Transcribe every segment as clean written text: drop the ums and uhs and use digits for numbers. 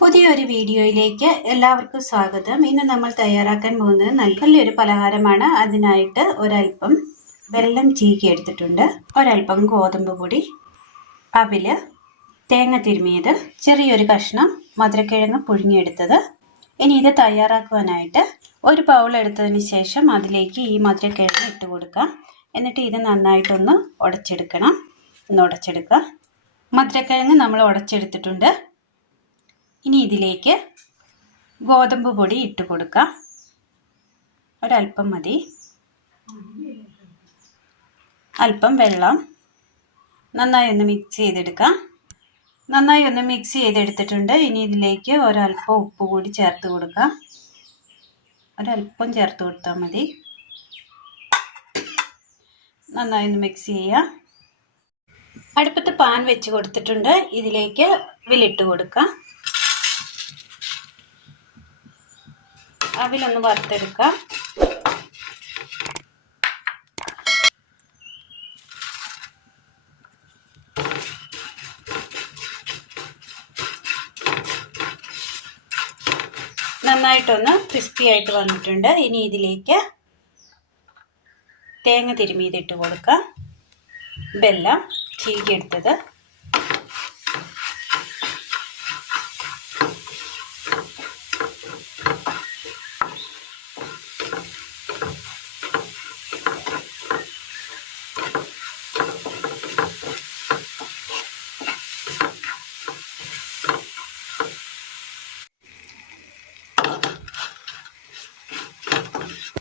പുതിയൊരു വീഡിയോയിലേക്ക് എല്ലാവർക്കും സ്വാഗതം. ഇന്ന് നമ്മൾ തയ്യാറാക്കാൻ പോകുന്നത് നല്ലൊരു പലഹാരമാണ്. അതിനായിട്ട് ഒരൽപ്പം വെല്ലം ചീകി എടുത്തിട്ടുണ്ട്, ഒരൽപ്പം ഗോതമ്പ് പൊടി, അവില്, തേങ്ങ തിരുമിയത്, ചെറിയൊരു കഷ്ണം മധുരക്കിഴങ്ങ് പുഴുങ്ങിയെടുത്തത്. ഇനി ഇത് തയ്യാറാക്കുവാനായിട്ട് ഒരു ബൗൾ എടുത്തതിന് ശേഷം അതിലേക്ക് ഈ മധുരക്കിഴങ്ങ് ഇട്ട് കൊടുക്കാം. എന്നിട്ട് ഇത് നന്നായിട്ടൊന്ന് ഉടച്ചെടുക്കണം. ഉടച്ചെടുക്കുക. മധുരക്കിഴങ്ങ് നമ്മൾ ഉടച്ചെടുത്തിട്ടുണ്ട്. ഇനി ഇതിലേക്ക് ഗോതമ്പ് പൊടി ഇട്ട് കൊടുക്കാം. ഒരല്പം മതി. അല്പം വെള്ളം. നന്നായി ഒന്ന് മിക്സ് ചെയ്തെടുക്കാം. നന്നായി ഒന്ന് മിക്സ് ചെയ്തെടുത്തിട്ടുണ്ട്. ഇനി ഇതിലേക്ക് ഒരല്പം ഉപ്പ് കൂടി ചേർത്ത് കൊടുക്കാം. ഒരല്പം ചേർത്ത് കൊടുത്താൽ മതി. നന്നായി ഒന്ന് മിക്സ് ചെയ്യാം. അടുപ്പത്ത് പാൻ വെച്ച് കൊടുത്തിട്ടുണ്ട്. ഇതിലേക്ക് അവിലിട്ട് കൊടുക്കാം. അവിലൊന്ന് വറുത്തെടുക്കാം. നന്നായിട്ടൊന്ന് ക്രിസ്പി ആയിട്ട് വന്നിട്ടുണ്ട്. ഇനി ഇതിലേക്ക് തേങ്ങ തിരുമിയതിട്ട് കൊടുക്കാം. വെല്ലം ചീകിയെടുത്തത്,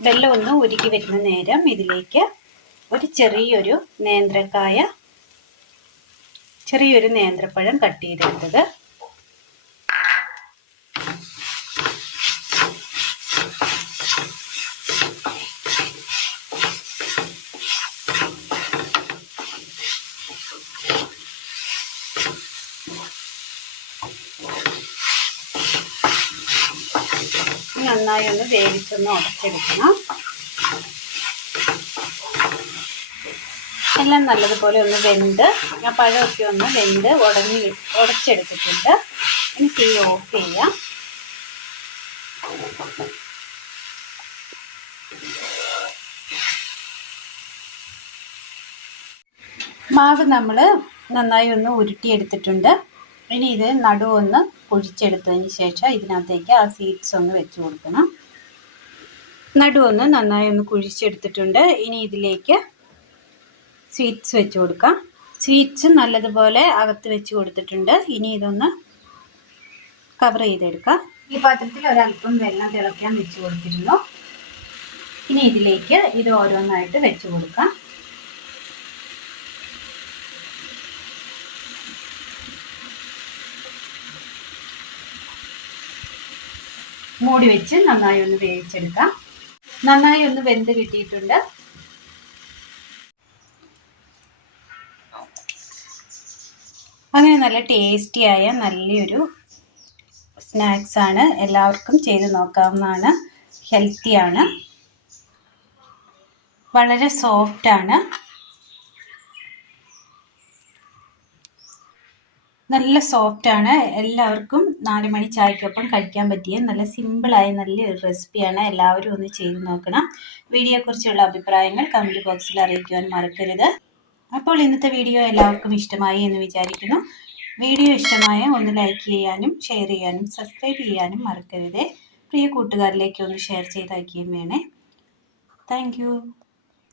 വെള്ളം ഒന്ന് ഉരുകി വരുന്ന നേരം ഇതിലേക്ക് ഒരു ചെറിയൊരു നേന്ത്രപ്പഴം കട്ട് ചെയ്തെടുത്തത്, നന്നായി ഒന്ന് വേവിച്ചൊന്ന് ഉടച്ചെടുക്കണം. എല്ലാം നല്ലതുപോലെ ഒന്ന് വെന്ത് ആ പഴമൊക്കെ ഒന്ന് വെന്ത് ഉടച്ചെടുത്തിട്ടുണ്ട്. ഇനി തീ ഓഫ് ചെയ്യാം. മാവ് നമ്മൾ നന്നായി ഒന്ന് ഉരുട്ടിയെടുത്തിട്ടുണ്ട്. ഇനി ഇത് നടുവൊന്ന് കുഴിച്ചെടുത്തതിന് ശേഷം ഇതിനകത്തേക്ക് ആ സീഡ്സ് ഒന്ന് വെച്ച് കൊടുക്കണം. നടുവൊന്ന് നന്നായി ഒന്ന് കുഴിച്ചെടുത്തിട്ടുണ്ട്. ഇനി ഇതിലേക്ക് സ്വീറ്റ്സ് വെച്ച് കൊടുക്കാം. സ്വീറ്റ്സ് നല്ലതുപോലെ അകത്ത് വെച്ച് കൊടുത്തിട്ടുണ്ട്. ഇനി ഇതൊന്ന് കവർ ചെയ്തെടുക്കാം. ഈ പാത്രത്തിൽ ഒരല്പം വെള്ളം തിളയ്ക്കാൻ വെച്ച് കൊടുത്തിരുന്നു. ഇനി ഇതിലേക്ക് ഇത് ഓരോന്നായിട്ട് വെച്ച് കൊടുക്കാം. മൂടി വെച്ച് നന്നായി ഒന്ന് വേവിച്ചെടുക്കാം. നന്നായി ഒന്ന് വെന്ത് കിട്ടിയിട്ടുണ്ട്. അങ്ങനെ നല്ല ടേസ്റ്റിയായ നല്ലൊരു സ്നാക്സ് ആണ്. എല്ലാവർക്കും ചെയ്ത് നോക്കാവുന്നതാണ്. ഹെൽത്തിയാണ്, വളരെ സോഫ്റ്റാണ്, നല്ല സോഫ്റ്റാണ്. എല്ലാവർക്കും 4 മണി ചായക്കൊപ്പം കഴിക്കാൻ പറ്റിയ നല്ല സിമ്പിളായ നല്ലൊരു റെസിപ്പിയാണ്. എല്ലാവരും ഒന്ന് ചെയ്ത് നോക്കണം. വീഡിയോയെക്കുറിച്ചുള്ള അഭിപ്രായങ്ങൾ കമൻറ്റ് ബോക്സിൽ അറിയിക്കുവാൻ മറക്കരുത്. അപ്പോൾ ഇന്നത്തെ വീഡിയോ എല്ലാവർക്കും ഇഷ്ടമായി എന്ന് വിചാരിക്കുന്നു. വീഡിയോ ഇഷ്ടമായ ഒന്ന് ലൈക്ക് ചെയ്യാനും ഷെയർ ചെയ്യാനും സബ്സ്ക്രൈബ് ചെയ്യാനും മറക്കരുത്. പ്രിയ കൂട്ടുകാരിലേക്ക് ഒന്ന് ഷെയർ ചെയ്തയക്കുകയും വേണേ. താങ്ക്